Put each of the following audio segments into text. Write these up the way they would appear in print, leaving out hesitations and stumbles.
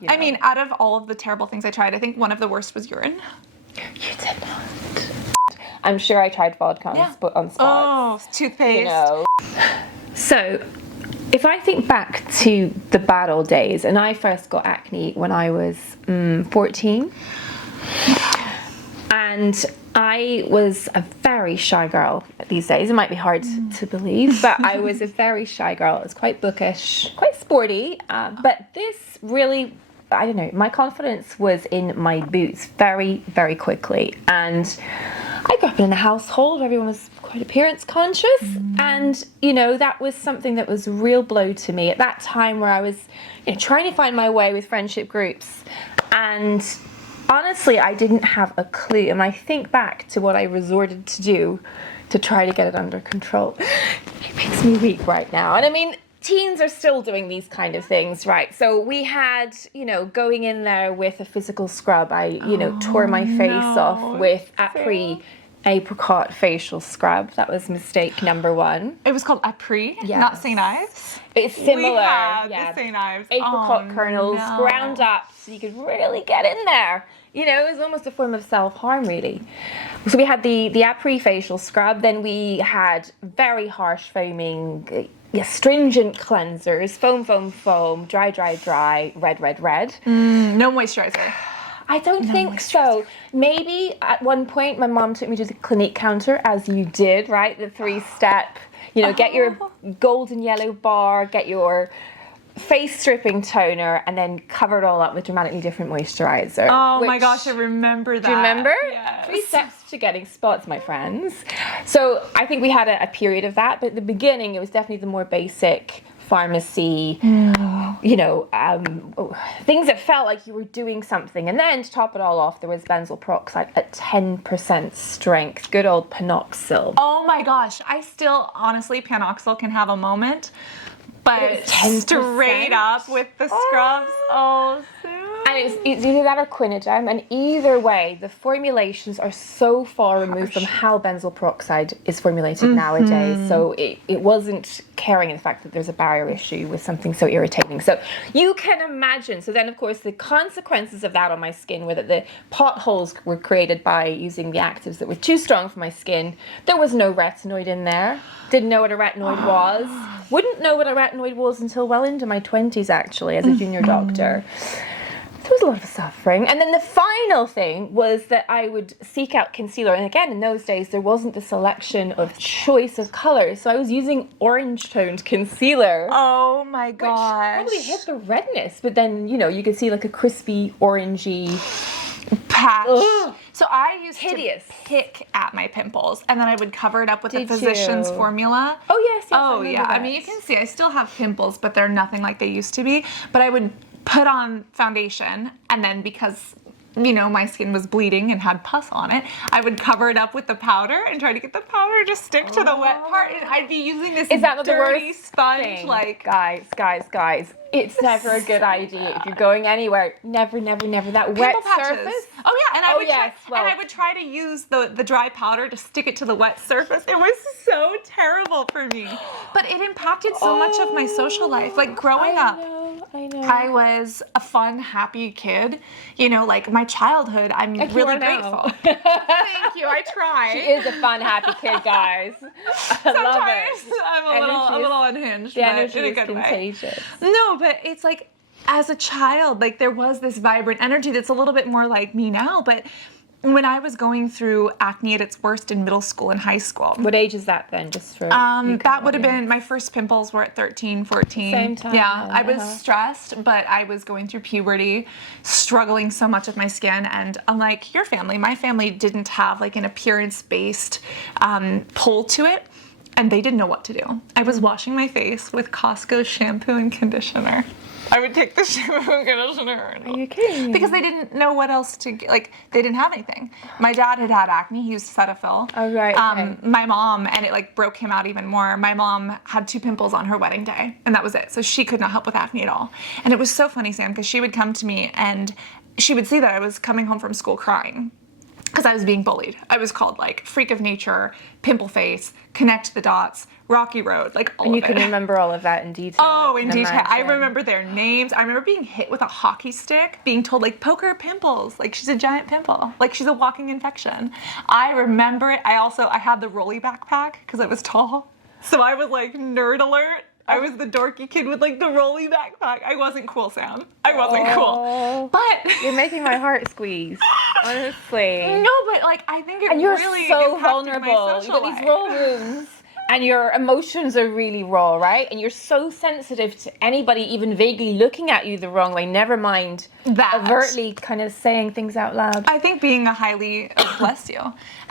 You know? I mean, out of all of the terrible things I tried, I think one of the worst was urine. You did not. I'm sure I tried vodka on spots. Oh, toothpaste. You know. So, if I think back to the bad old days, and I first got acne when I was 14, and I was a very shy girl these days. It might be hard to believe, but I was a very shy girl. I was quite bookish, quite sporty, but this really, I don't know, my confidence was in my boots very, very quickly. And I grew up in a household where everyone was quite appearance conscious, and you know, that was something that was a real blow to me at that time, where I was, you know, trying to find my way with friendship groups, and honestly I didn't have a clue. And I think back to what I resorted to do to try to get it under control. It makes me weak right now. And I mean, teens are still doing these kind of things, right? So we had, you know, going in there with a physical scrub. I, you know, tore my face off with apricot facial scrub. That was mistake number one. It was called Apri, not St. Ives. It's similar. We had the St. Ives. Apricot kernels ground up so you could really get in there. You know, it was almost a form of self-harm, really. So we had the Apri facial scrub. Then we had very harsh foaming, astringent cleansers, foam, dry, red. No moisturizer. I don't think so. Maybe at one point my mom took me to the Clinique counter, as you did, right? The 3-step, you know, get your golden yellow bar, get your face stripping toner, and then cover it all up with dramatically different moisturizer. Oh my gosh, I remember that. Do you remember? Yes. 3 steps to getting spots, my friends. So I think we had a period of that, but at the beginning it was definitely the more basic pharmacy, you know, things that felt like you were doing something. And then to top it all off, there was benzoyl peroxide at 10% strength. Good old Panoxyl. Oh my gosh, I still, honestly, Panoxyl can have a moment, but straight up with the scrubs, and it's either that or Quinidem, and either way, the formulations are so far removed from how benzoyl peroxide is formulated nowadays. So it wasn't caring in the fact that there's a barrier issue with something so irritating. So you can imagine. So then, of course, the consequences of that on my skin were that the potholes were created by using the actives that were too strong for my skin. There was no retinoid in there. Didn't know what a retinoid was. Wouldn't know what a retinoid was until well into my 20s, actually, as a junior doctor. There was a lot of suffering. And then the final thing was that I would seek out concealer. And again, in those days, there wasn't the selection of choice of colors. So I was using orange-toned concealer. Oh my gosh. Which probably hid the redness. But then, you know, you could see like a crispy, orangey patch. Ugh. So I used to pick at my pimples, and then I would cover it up with a physician's formula. Oh, yes. Oh, yeah. I mean, you can see I still have pimples, but they're nothing like they used to be. But I would put on foundation, and then because, you know, my skin was bleeding and had pus on it, I would cover it up with the powder and try to get the powder to stick to the wet part. And I'd be using this dirty sponge thing? like... Guys. It's never a good idea if you're going anywhere. Never. That wet surface. Oh yeah, and I would try to use the dry powder to stick it to the wet surface. It was so terrible for me, but it impacted so much of my social life. Like growing up, I know. I was a fun, happy kid. You know, like my childhood. I'm really grateful. Thank you. I try. She is a fun, happy kid, guys. I love it. I'm a little unhinged. The but energy in a is good contagious. Way. No, but it's like, as a child, like there was this vibrant energy that's a little bit more like me now, but when I was going through acne at its worst in middle school and high school. What age is that then, just for... that would have been, my first pimples were at 13, 14. Same time. Yeah, I was stressed, but I was going through puberty, struggling so much with my skin, and unlike your family, my family didn't have like an appearance-based pull to it, and they didn't know what to do. I was washing my face with Costco shampoo and conditioner. I would take the shampoo and conditioner. Are you kidding me? Because they didn't know what else to get. Like, they didn't have anything. My dad had acne. He used Cetaphil. Oh, right. Okay. My mom, and it like broke him out even more. My mom had 2 pimples on her wedding day, and that was it. So she could not help with acne at all. And it was so funny, Sam, because she would come to me and she would see that I was coming home from school crying. because I was being bullied. I was called like freak of nature, pimple face, connect the dots, rocky road, like all And you of can it. remember all of that in detail. Oh, I in can detail. I imagine. remember their names. I remember being hit with a hockey stick, being told like, poke her pimples, like she's a giant pimple, like she's a walking infection. I remember it. I had the rolly backpack because I was tall. So I was like, nerd alert. I was the dorky kid with like the rolly backpack. I wasn't cool, Sam. I wasn't cool. But You're making my heart squeeze, honestly. no, but like I think it And you're really so impacted my vulnerable. social You've got these life. raw wounds, and your emotions are really raw, right? And you're so sensitive to anybody even vaguely looking at you the wrong way, never mind That. overtly kind of saying things out loud. I think being a highly, bless you.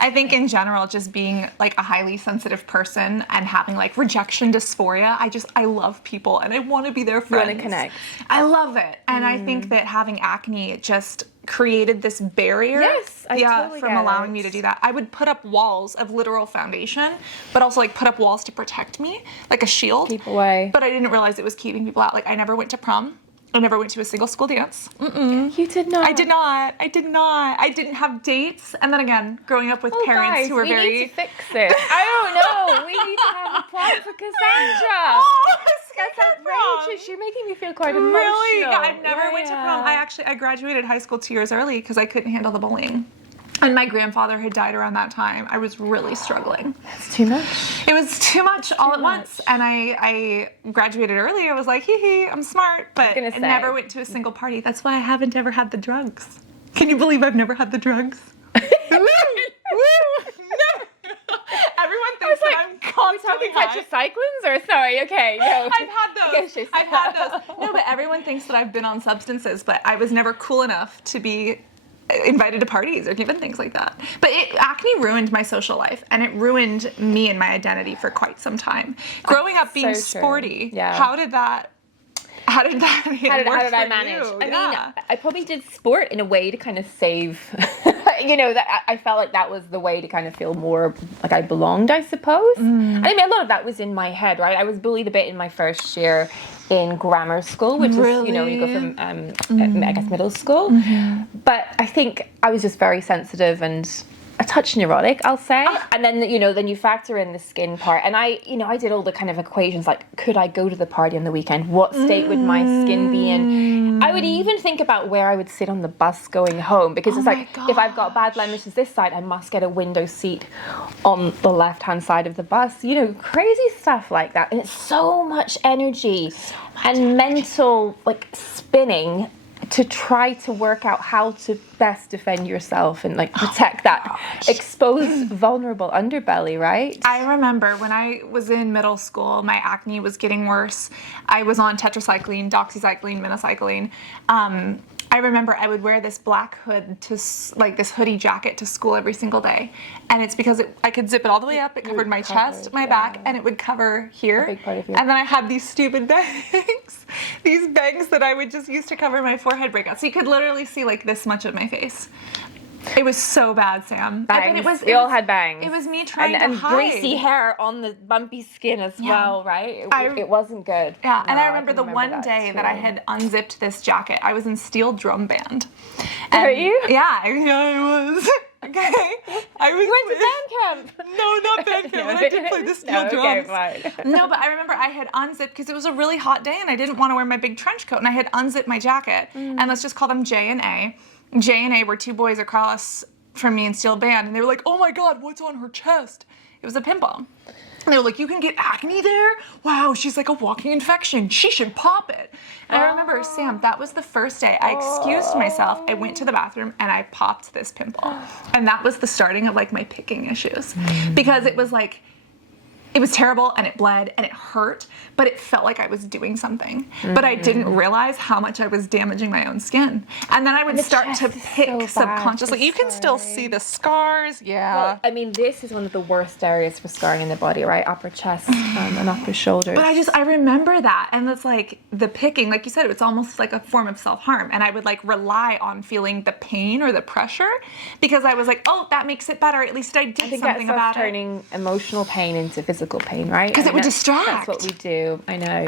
I think in general, just being like a highly sensitive person and having like rejection dysphoria, I love people and I want to be their friends. wanna connect. I love it. And I think that having acne, it just created this barrier. Yes, I totally from get allowing it. me to do that. I would put up walls of literal foundation, but also like put up walls to protect me, like a shield. Keep away. But I didn't realize it was keeping people out. Like I never went to prom. I never went to a single school dance. You did not. I did not. I didn't have dates. And then again, growing up with parents Guys, who were we very... need to fix it. I don't know. We need to have a plan for Cassandra. Oh, That's outrageous. You're making me feel quite emotional. Really? Yeah, I never went to prom. Yeah. I graduated high school 2 years early because I couldn't handle the bullying. And my grandfather had died around that time. I was really struggling. It's too much. It was too much all at once. And I graduated early. I was like, hee hee, I'm smart. But gonna I say. never went to a single party. That's why I haven't ever had the drugs. Can you believe I've never had the drugs? Woo! Never. Everyone thinks that I'm constantly high. Tetracyclines or sorry, okay, no. I've had those. Yes, I've had those. No, but everyone thinks that I've been on substances, but I was never cool enough to be invited to parties or given things like that. But acne ruined my social life, and it ruined me and my identity for quite some time. Growing up being so true. sporty, Yeah. how did How did I manage? You? I Yeah. mean, I probably did sport in a way to kind of save, that I felt like that was the way to kind of feel more like I belonged, I suppose. I mean, a lot of that was in my head, right? I was bullied a bit in my first year in grammar school, which is, you go from, I guess, middle school. But I think I was just very sensitive and a touch neurotic, I'll say. And then, then you factor in the skin part. And I did all the kind of equations, like, could I go to the party on the weekend? What state would my skin be in? I would even think about where I would sit on the bus going home, because it's like, if I've got bad blemishes this side, I must get a window seat on the left-hand side of the bus. Crazy stuff like that. And it's so much energy and mental, like, spinning to try to work out how to best defend yourself and like protect that exposed, vulnerable underbelly, right? I remember when I was in middle school, my acne was getting worse. I was on tetracycline, doxycycline, minocycline. I remember I would wear this black hood to like this hoodie jacket to school every single day. And it's because I could zip it all the way up. It covered my chest, my back, and it would cover here. A big part of you. And then I had these stupid bangs. These bangs that I would just use to cover my forehead breakout. So you could literally see like this much of my face. It was so bad, Sam. Bangs. We all had bangs. It was me trying and to hide. greasy hair on the bumpy skin as well, right? It wasn't good. Yeah, and No, I remember the one that day too. that I had unzipped this jacket. I was in steel drum band. Were you? Yeah, I was. Okay. I went to band camp. No, not band camp. I did play the steel drums. Okay, fine. No, but I remember I had unzipped because it was a really hot day and I didn't want to wear my big trench coat, and I had unzipped my jacket. And let's just call them J and A. J and A were two boys across from me in steel band, and they were like, "Oh my God, what's on her chest?" It was a pimple. And they were like, "You can get acne there? Wow, she's like a walking infection. She should pop it." And I remember, Sam, that was the first day I excused myself. I went to the bathroom and I popped this pimple. And that was the starting of like my picking issues. Because it was like, it was terrible and it bled and it hurt, but it felt like I was doing something. But I didn't realize how much I was damaging my own skin. And then I would start to pick so bad. subconsciously. You can still see the scars. Yeah. Well, I mean, this is one of the worst areas for scarring in the body, right? Upper chest and upper shoulders. But I remember that. And it's like the picking, like you said, it's almost like a form of self-harm. And I would like rely on feeling the pain or the pressure because I was like, oh, that makes it better. At least I did something that's about turning emotional pain into physical pain, right? Because it would That's distract. what we do. I know.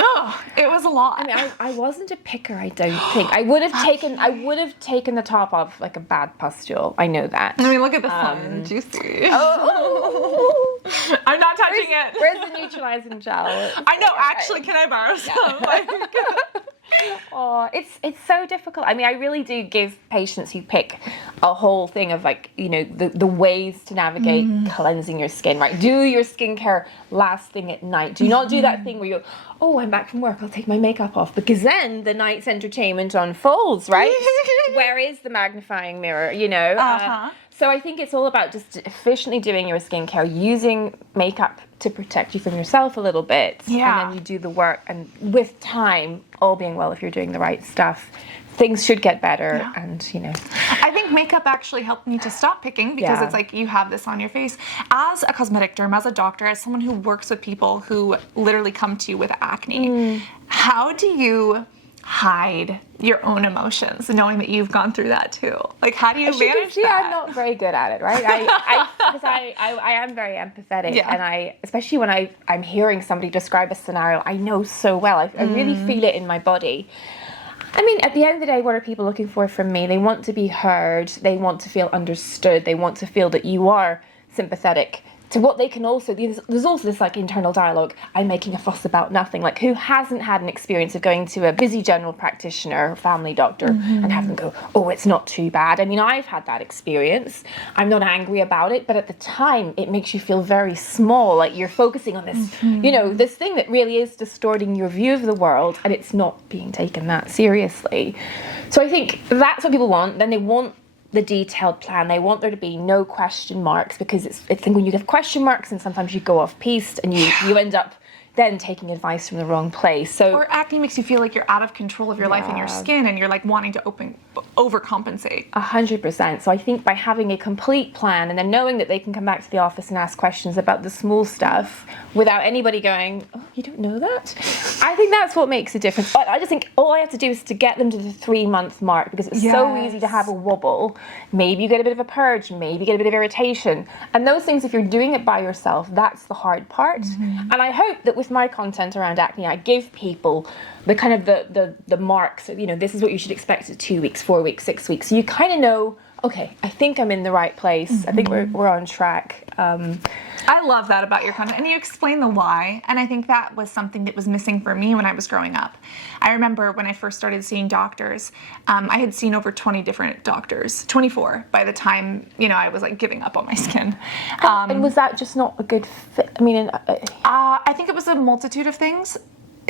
Oh, it was a lot. I mean, I wasn't a picker, I don't think. I would have taken the top off like a bad pustule. I know that. I mean, look at this one. Juicy. Oh. I'm not touching it. Where's the neutralizing gel? I know, actually, can I borrow some? Like, Oh, it's so difficult. I mean, I really do give patients who pick a whole thing of like, you know, the ways to navigate cleansing your skin, right? Do your skincare last thing at night. Do not do that thing where you, oh, I'm back from work, I'll take my makeup off, because then the night's entertainment unfolds, right? Where is the magnifying mirror, you know? So I think it's all about just efficiently doing your skincare, using makeup to protect you from yourself a little bit. Yeah. And then you do the work. And with time, all being well, if you're doing the right stuff, things should get better. Yeah. And, you know. I think makeup actually helped me to stop picking, because it's like you have this on your face. As a cosmetic derm, as a doctor, as someone who works with people who literally come to you with acne, how do you hide your own emotions, knowing that you've gone through that too? Like, how do you manage that? I'm not very good at it, right? Because I am very empathetic, and especially when I'm hearing somebody describe a scenario I know so well, I really feel it in my body. I mean, at the end of the day, what are people looking for from me? They want to be heard, they want to feel understood, they want to feel that you are sympathetic to what they can also, there's also this like internal dialogue, I'm making a fuss about nothing. Like, who hasn't had an experience of going to a busy general practitioner or family doctor and have them go, oh, it's not too bad. I mean, I've had that experience. I'm not angry about it, but at the time it makes you feel very small, like you're focusing on this, you know, this thing that really is distorting your view of the world, and it's not being taken that seriously. So I think that's what people want. Then they want the detailed plan. They want there to be no question marks, because it's when you give question marks, and sometimes you go off piste and you end up then taking advice from the wrong place. So, or acne makes you feel like you're out of control of your life and your skin, and you're like wanting to overcompensate. 100%. So I think by having a complete plan, and then knowing that they can come back to the office and ask questions about the small stuff without anybody going, oh, you don't know that? I think that's what makes a difference. But I just think all I have to do is to get them to the 3-month mark, because it's so easy to have a wobble. Maybe you get a bit of a purge, maybe you get a bit of irritation. And those things, if you're doing it by yourself, that's the hard part. And I hope that with my content around acne, I give people the kind of the marks of, you know, this is what you should expect at 2 weeks, 4 weeks, 6 weeks. So you kind of know, okay, I think I'm in the right place. I think we're on track. I love that about your content, and you explain the why, and I think that was something that was missing for me when I was growing up. I remember when I first started seeing doctors, I had seen over 20 different doctors, 24 by the time, you know, I was like giving up on my skin. And was that just not a good fit? I mean, I think it was a multitude of things.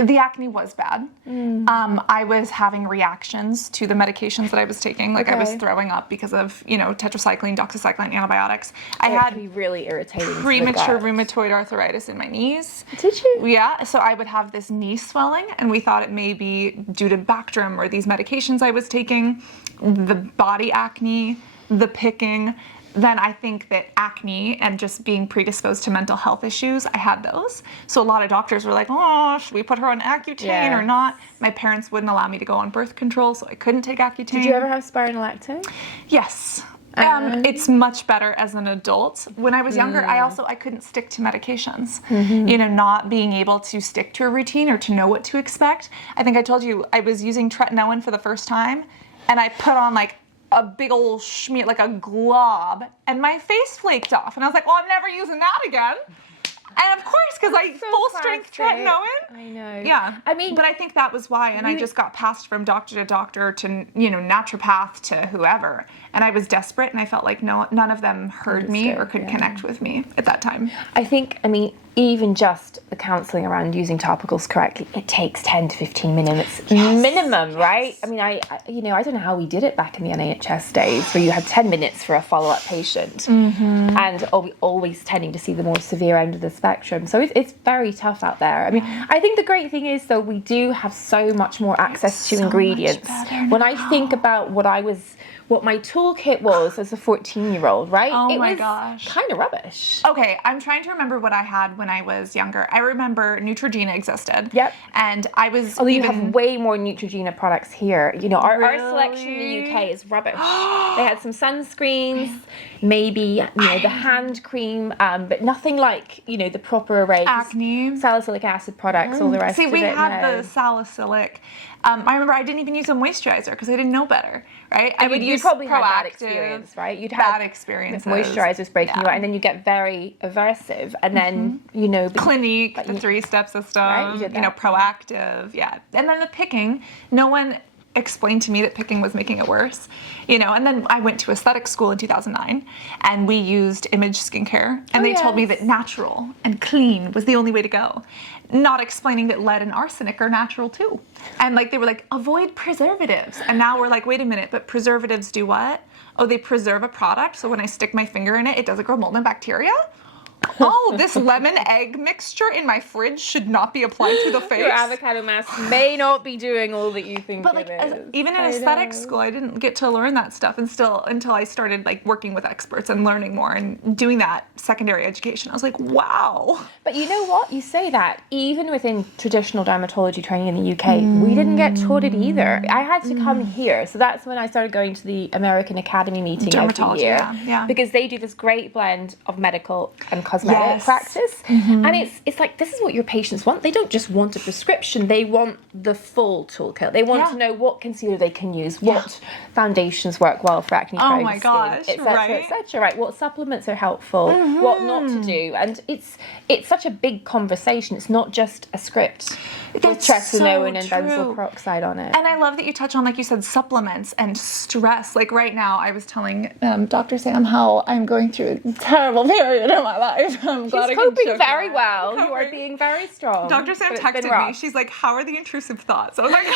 The acne was bad. I was having reactions to the medications that I was taking. Like, I was throwing up because of, you know, tetracycline, doxycycline, antibiotics. I had be really irritating. Premature rheumatoid arthritis in my knees. Did you? Yeah, so I would have this knee swelling, and we thought it may be due to Bactrim or these medications I was taking, the body acne, the picking. Then I think that acne and just being predisposed to mental health issues, I had those. So a lot of doctors were like, oh, should we put her on Accutane or not? My parents wouldn't allow me to go on birth control, so I couldn't take Accutane. Did you ever have spironolactone? Yes. It's much better as an adult. When I was younger, I couldn't stick to medications. You know, not being able to stick to a routine or to know what to expect. I think I told you I was using tretinoin for the first time, and I put on like a big old schmear, like a glob, and my face flaked off. And I was like, well, I'm never using that again. And of course, because I full strength tretinoin. I know. Yeah. I mean, but I think that was why. And I just got passed from doctor to doctor to, you know, naturopath to whoever. And I was desperate, and I felt like none of them heard me or could connect with me at that time. I think, I mean, even just the counselling around using topicals correctly, it takes 10 to 15 minutes minimum, right? I mean, I I don't know how we did it back in the NHS days, where you had 10 minutes for a follow-up patient, and always tending to see the more severe end of the spectrum. So it's very tough out there. I mean, I think the great thing is, though, we do have so much more access to ingredients. When I think about what I was what my toolkit was as a 14-year-old, right? Oh it my was gosh. kind of rubbish. Okay, I'm trying to remember what I had when I was younger. I remember Neutrogena existed. Yep. And I was Although you have way more Neutrogena products here. You know, our selection in the Really? UK is rubbish. They had some sunscreens, maybe, you know, the hand cream, but nothing like, you know, the proper array. Acne. Salicylic acid products, all the rest See, of it. we had no. the salicylic. I remember I didn't even use a moisturizer because I didn't know better, right? I would You'd use probably had bad Proactive, experience, right? You'd bad had experiences. moisturizers breaking you out, and then you get very aversive, and then, you know... Clinique, the 3-step system, Right, you did you know, that. Proactive, yeah. And then the picking, no one explained to me that picking was making it worse, you know. And then I went to aesthetic school in 2009, and we used Image skincare, and they told me that natural and clean was the only way to go, not explaining that lead and arsenic are natural too. And like they were like, avoid preservatives, and now we're like, wait a minute, but preservatives do what? Oh, they preserve a product, so when I stick my finger in it doesn't grow mold and bacteria? Oh, this lemon egg mixture in my fridge should not be applied to the face. Your avocado mask may not be doing all that you think But like, it is. even in aesthetics school, I didn't get to learn that stuff until I started like working with experts and learning more and doing that secondary education. I was like, wow. But you know what? You say that even within traditional dermatology training in the UK, we didn't get taught it either. I had to come here, so that's when I started going to the American Academy meeting every Dermatology, year, yeah. because they do this great blend of medical and cosmetic Yes. practice, and it's like this is what your patients want. They don't just want a prescription; they want the full toolkit. They want to know what concealer they can use, what foundations work well for acne-prone my skin, gosh, etc., right? etc. Right? What supplements are helpful, what not to do, and it's such a big conversation. It's not just a script with That's tretinoin and so benzoyl true. peroxide on it. And I love that you touch on, like you said, supplements and stress. Like right now, I was telling Dr. Sam how I'm going through a terrible period in my life. I'm glad I She's can coping joke very about it. well. You are Coping. being very strong. Dr. Sam but it's been texted me. rough. She's like, "How are the intrusive thoughts?" I was like,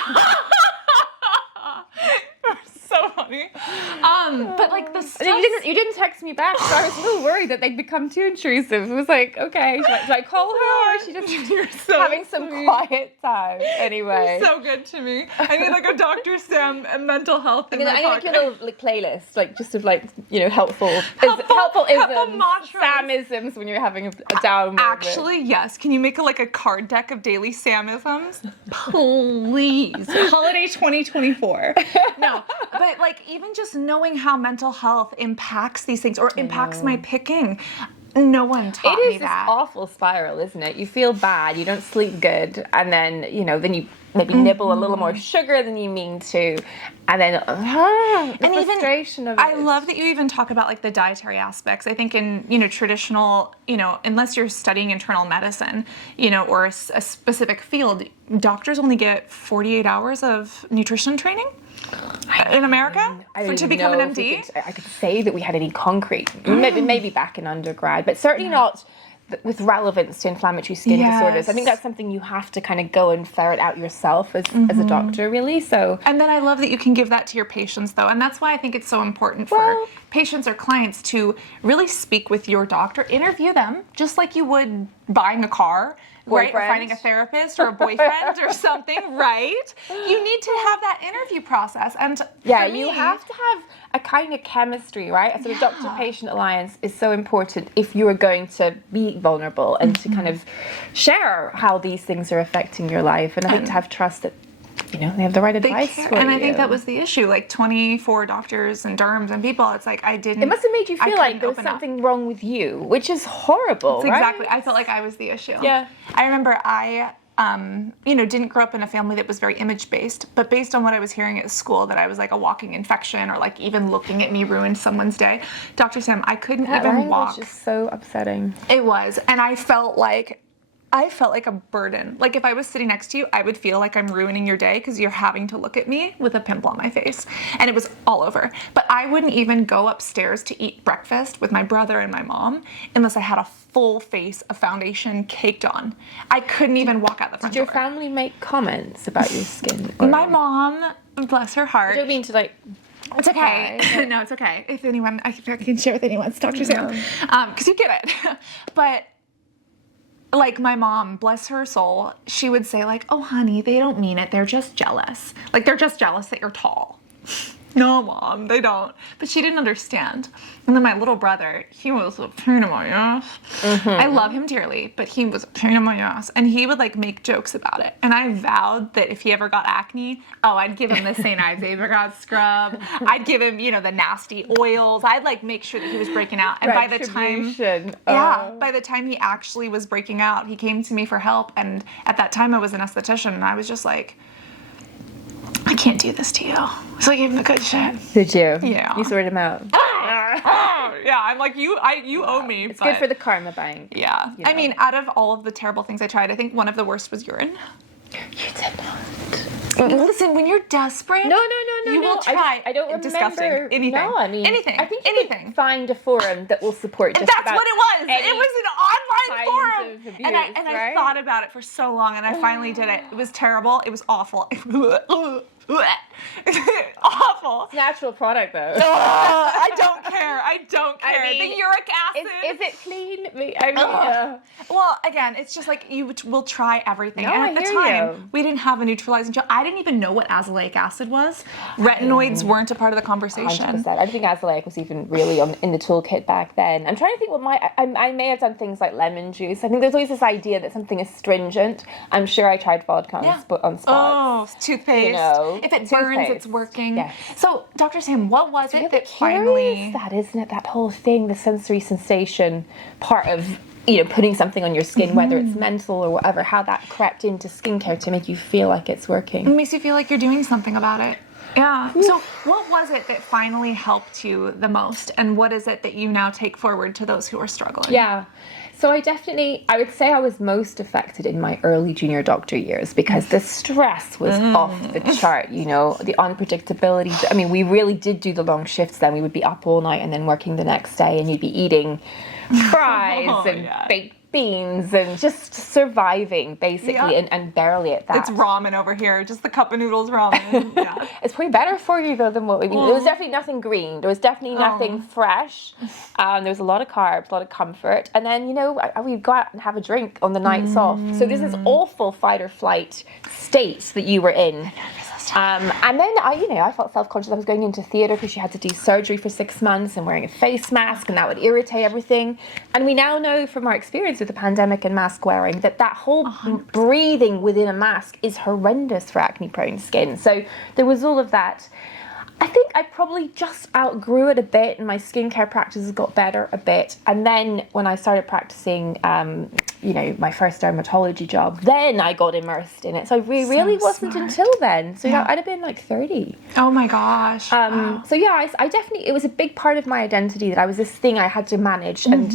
so funny. But like the And stress. then you didn't text me back, so I was a little worried that they'd become too intrusive. It was like, okay, should I call her, or is she just You're so having some sweet. quiet time? Anyway. So good to me. I need like a Dr. Sam mental health in my I need like pocket. your little playlist, like just of like, you know, helpful Helpful isms, mantras. Samisms when you're having a down moment. Actually, yes. Can you make like a card deck of daily Samisms? Please. Holiday 2024. No, but like even just knowing how mental health impacts these things or impacts my picking. No one taught It me is this that. awful spiral, isn't it? You feel bad, you don't sleep good, and then, you know, then you maybe nibble a little more sugar than you mean to, and then the frustration of it. I love that you even talk about like the dietary aspects. I think in, you know, traditional, you know, unless you're studying internal medicine, you know, or a specific field, doctors only get 48 hours of nutrition training in America to become an MD. I could say that we had any concrete, maybe back in undergrad, but certainly not with relevance to inflammatory skin disorders. I think that's something you have to kind of go and ferret out yourself as a doctor, really. So, and then I love that you can give that to your patients, though, and that's why I think it's so important for patients or clients to really speak with your doctor, interview them, just like you would buying a car. Right, or finding a therapist or a boyfriend or something, right? You need to have that interview process, and you have to have a kind of chemistry, right? A sort of doctor-patient alliance is so important if you are going to be vulnerable and to kind of share how these things are affecting your life, and I think to have trust that, you know, they have the right advice for and you. I think that was the issue. Like 24 doctors and derms and people, it's like I didn't. It must have made you feel like there was open up. something wrong with you, which is horrible, That's right? exactly. I felt like I was the issue. Yeah. I remember I, you know, didn't grow up in a family that was very image-based, but based on what I was hearing at school, that I was like a walking infection, or like even looking at me ruined someone's day. Dr. Sam, I couldn't even walk. Which is so upsetting. It was, and I felt like a burden. Like if I was sitting next to you, I would feel like I'm ruining your day because you're having to look at me with a pimple on my face. And it was all over. But I wouldn't even go upstairs to eat breakfast with my brother and my mom unless I had a full face of foundation caked on. I couldn't even walk out the front Did your door. family make comments about your skin? My mom, bless her heart. I don't mean to like... It's okay. No, it's okay. If anyone, I can share with anyone, it's Dr. Sam. Because you get it. But like my mom, bless her soul, she would say like, "Oh honey, they don't mean it. They're just jealous. Like they're just jealous that you're tall." no, Mom, they don't. But she didn't understand. And then my little brother, he was a pain in my ass. I love him dearly, but he was a pain in my ass. And he would like make jokes about it. And I vowed that if he ever got acne, I'd give him the St. Ives Apricot scrub. I'd give him, the nasty oils. I'd like make sure that he was breaking out. And by the time he actually was breaking out, he came to me for help. And at that time I was an esthetician, and I was just like, I can't do this to you. So I gave him the good shit. Did you? Yeah. You sorted him out. Yeah, I'm like, you owe me. It's good for the karma bank. Yeah. I mean, out of all of the terrible things I tried, I think one of the worst was urine. You did not. Listen, when you're desperate, No. you will try. I don't remember. Disgusting. Anything. No, I mean, anything. I think you anything. can find a forum that will support just That's about what it was. any It was an online forum. of abuse, and I right? thought about it for so long, and I finally did it. It was terrible. It was awful. Awful. It's a natural product, though. I don't care. I don't care. I mean, the uric acid. Is it clean? I mean, Well, again, it's just like you will try everything. No, and at I the hear time, you. we didn't have a neutralizing gel. I didn't even know what azelaic acid was. Retinoids weren't a part of the conversation. 100%. I don't think azelaic was even really in the toolkit back then. I'm trying to think what I may have done things like lemon juice. I think there's always this idea that something is stringent. I'm sure I tried vodka on spots. Oh, toothpaste. If it burns, Toothpaste. it's working. Yes. So, Dr. Sam, what was it that Curious finally... that, isn't it? That whole thing, the sensory sensation part of putting something on your skin, whether it's mental or whatever, how that crept into skincare to make you feel like it's working. It makes you feel like you're doing something about it. Yeah. So what was it that finally helped you the most? And what is it that you now take forward to those who are struggling? Yeah. So I would say I was most affected in my early junior doctor years because the stress was off the chart, the unpredictability. I mean, we really did do the long shifts then. We would be up all night and then working the next day, and you'd be eating fries and baked beans and just surviving basically and barely at that. It's ramen over here, just the cup of noodles ramen. Yeah. It's probably better for you though than what we There was definitely nothing green. There was definitely nothing fresh. There was a lot of carbs, a lot of comfort. And then, we'd go out and have a drink on the nights off. So there's this awful fight or flight state that you were in. And then I felt self-conscious. I was going into theatre because she had to do surgery for 6 months and wearing a face mask, and that would irritate everything. And we now know from our experience with the pandemic and mask wearing that whole breathing within a mask is horrendous for acne-prone skin. So there was all of that. I think I probably just outgrew it a bit, and my skincare practices got better a bit. And then when I started practicing, my first dermatology job, then I got immersed in it. So I really wasn't until then. So I'd have been like 30. Oh my gosh. So I definitely, it was a big part of my identity that I was this thing I had to manage. And,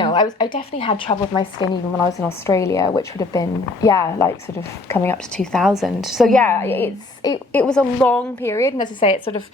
I definitely had trouble with my skin even when I was in Australia, which would have been, like sort of coming up to 2000. So it was a long period. And as I say, it's sort of,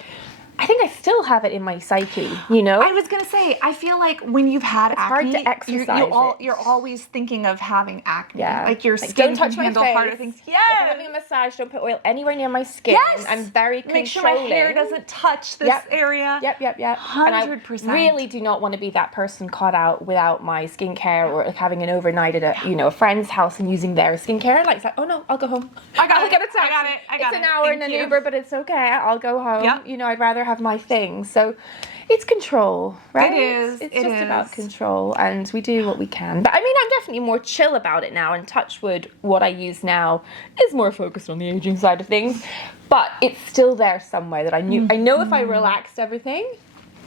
I think I still have it in my psyche, I was going to say, I feel like when you've had acne, hard to exercise you're always thinking of having acne. Yeah. Like your skin can handle harder things. If you're having a massage, don't put oil anywhere near my skin. Yes. I'm very controlling. Make sure my hair doesn't touch this area. Yep. 100%. And I really do not want to be that person caught out without my skincare, or like having an overnight at a friend's house and using their skincare. Like, it's like, oh no, I'll go home. I got I'll it. get a taxi. I got it. It's an hour in an Uber, but it's okay. I'll go home. Yep. I'd rather have my thing. So it's control, right? It is. It's just about control, and we do what we can. But I mean, I'm definitely more chill about it now, and touch wood, what I use now is more focused on the aging side of things. But it's still there somewhere that I know if I relaxed everything,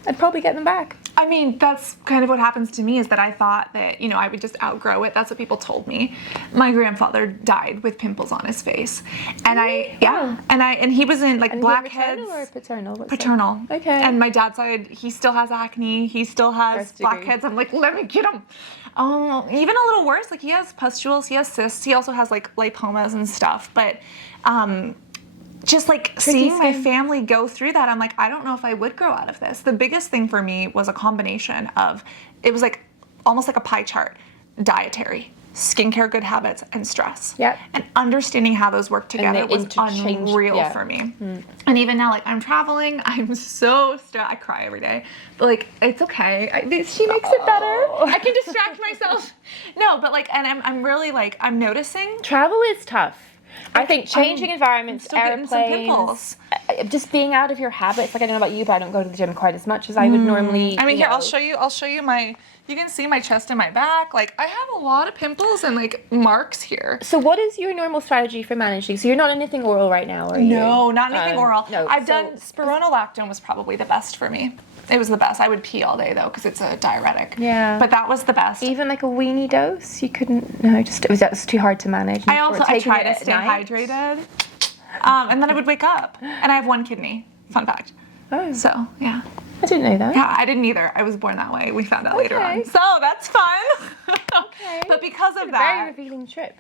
I'd probably get them back. I mean, that's kind of what happens to me, is that I thought that, I would just outgrow it. That's what people told me. My grandfather died with pimples on his face. And and he was in like blackheads. Maternal or paternal? Paternal. Okay. And my dad's side, he still has acne. He still has blackheads. I'm like, let me get him. Even a little worse. Like, he has pustules, he has cysts. He also has like lipomas and stuff. But, just like seeing my family go through that, I'm like, I don't know if I would grow out of this. The biggest thing for me was a combination of, it was like almost like a pie chart: dietary, skincare, good habits, and stress. Yep. And understanding how those work together was unreal for me. And even now, like, I'm traveling, I'm so stressed. I cry every day, but like, it's okay. She makes it better. I can distract myself. No, but like, and I'm really like, I'm noticing. Travel is tough. I think changing environments, still getting some pimples. airplanes, just being out of your habits. Like, I don't know about you, but I don't go to the gym quite as much as I would normally. I mean, here, I'll show you my, you can see my chest and my back. Like, I have a lot of pimples and, like, marks here. So what is your normal strategy for managing? So you're not on anything oral right now, are you? No, not anything oral. No, I've done, spironolactone was probably the best for me. It was the best. I would pee all day, though, because it's a diuretic. Yeah. But that was the best. Even like a weenie dose? You couldn't, no, just, that's too hard to manage. I try to stay hydrated. And then I would wake up. And I have one kidney. Fun fact. Oh. So, yeah. I didn't know that. Yeah, I didn't either. I was born that way. We found out later on. So, that's fun. Okay. But because of a that... very revealing trip.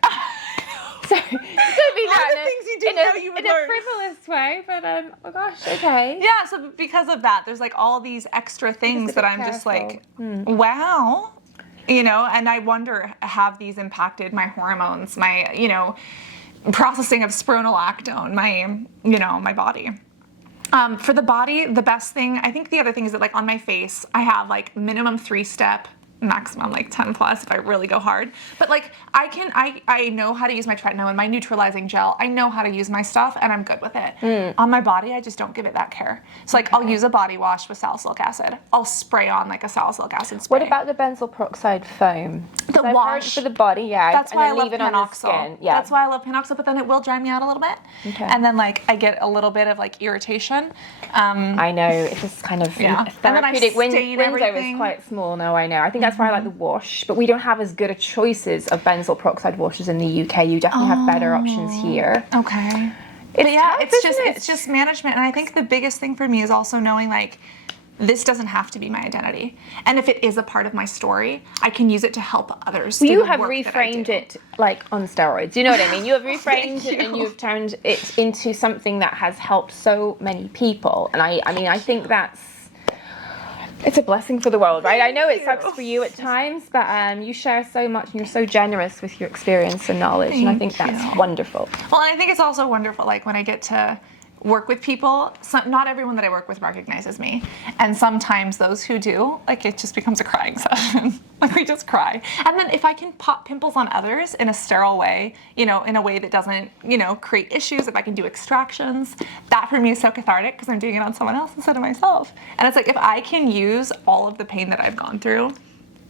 Sorry. It could be All the things you didn't know you would learn. In a frivolous way, but oh gosh, okay. Yeah, so because of that, there's like all these extra things that I'm just like, wow. You know, and I wonder, have these impacted my hormones, my, you know, processing of spironolactone, my body. For the body, the best thing, I think the other thing is that like on my face, I have like minimum 3-step, maximum like 10 plus if I really go hard. But like I know how to use my tretinoin and my neutralizing gel. I know how to use my stuff and I'm good with it. On my body, I just don't give it that care. So like I'll use a body wash with salicylic acid. I'll spray on like a salicylic acid spray. What about the benzoyl peroxide foam? The wash for the body, yeah. That's why I love leave it on the panoxyl. skin. Yeah. That's why I love panoxyl, but then it will dry me out a little bit. Okay. And then like I get a little bit of like irritation. I know, it's just kind of therapeutic. And then I stain window everything. is quite small, no, I know. I think that's why I like the wash, but we don't have as good a choices of benzoyl peroxide washes in the UK. You definitely have better options here. Okay. It's But yeah, tough, it's just management. And I think the biggest thing for me is also knowing like this doesn't have to be my identity. And if it is a part of my story, I can use it to help others. Well, do you the have work that I reframed do. it like on steroids. You know what I mean? You have reframed it and you've turned it into something that has helped so many people. And I mean, I think it's a blessing for the world, right? I know it sucks for you at times, but you share so much and you're so generous with your experience and knowledge. And I think that's wonderful. Well, and I think it's also wonderful, like when I get to work with people, not everyone that I work with recognizes me. And sometimes those who do, like it just becomes a crying session. Like we just cry. And then if I can pop pimples on others in a sterile way, you know, in a way that doesn't, you know, create issues, if I can do extractions, that for me is so cathartic because I'm doing it on someone else instead of myself. And it's like if I can use all of the pain that I've gone through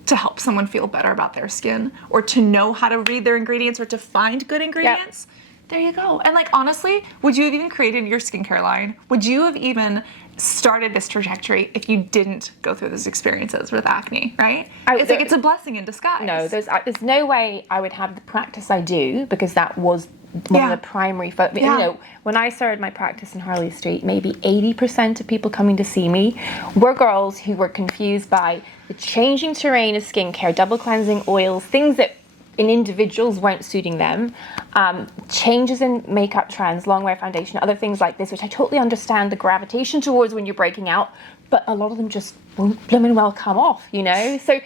to help someone feel better about their skin or to know how to read their ingredients or to find good ingredients, there you go. And like, honestly, would you have even created your skincare line? Would you have even started this trajectory if you didn't go through those experiences with acne, right? It's a blessing in disguise. No, there's no way I would have the practice I do because that was one of the primary you know, when I started my practice in Harley Street, maybe 80% of people coming to see me were girls who were confused by the changing terrain of skincare, double cleansing oils, things that in individuals weren't suiting them, changes in makeup trends, long wear foundation, other things like this, which I totally understand the gravitation towards when you're breaking out, but a lot of them just won't blooming well come off, you know? So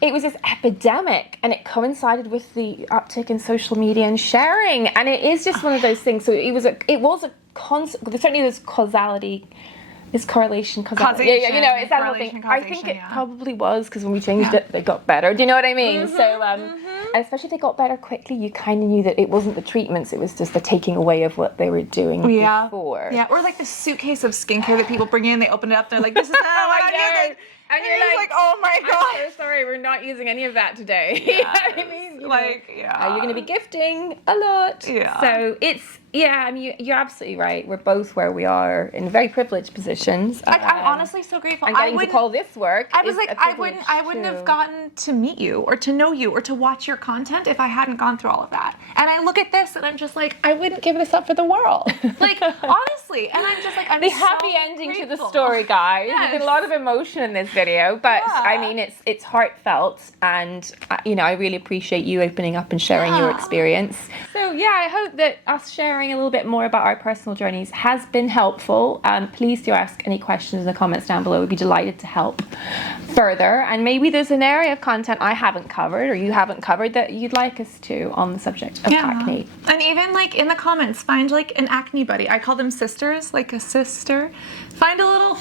it was this epidemic and it coincided with the uptick in social media and sharing, and it is just one of those things. So it was a constant, certainly there's causality. Is correlation, causation. Yeah, you know, it's that whole thing. I think it probably was because when we changed it, they got better. Do you know what I mean? So, and especially if they got better quickly, you kind of knew that it wasn't the treatments, it was just the taking away of what they were doing before. Yeah, or like the suitcase of skincare that people bring in, they open it up, they're like, this is how I use it. And you're like, oh my god. I'm so sorry, we're not using any of that today. Yes. You know what I mean? You're going to be gifting a lot. Yeah. So it's, I mean, you're absolutely right. We're both where we are in very privileged positions. I'm honestly so grateful. And getting to call this work. I was like, I wouldn't have gotten to meet you or to know you or to watch your content if I hadn't gone through all of that. And I look at this and I'm just like, I wouldn't give this up for the world. Like, honestly. And I'm just like, I'm the so happy ending grateful. to the story, guys. Yes. There's a lot of emotion in this video, but I mean, it's heartfelt, and you know, I really appreciate you opening up and sharing your experience. So I hope that us sharing a little bit more about our personal journeys has been helpful. Please do ask any questions in the comments down below. We'd be delighted to help further, and maybe there's an area of content I haven't covered or you haven't covered that you'd like us to on the subject of acne. And even like in the comments, find like an acne buddy. I call them sisters, like a sister. Find a little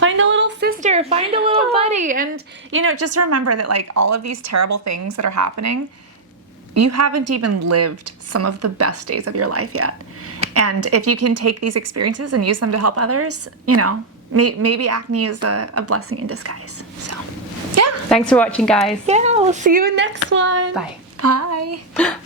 sister, find a little buddy. And, you know, just remember that like all of these terrible things that are happening, you haven't even lived some of the best days of your life yet. And if you can take these experiences and use them to help others, you know, maybe acne is a blessing in disguise. So, yeah. Thanks for watching, guys. Yeah, we'll see you in the next one. Bye. Bye.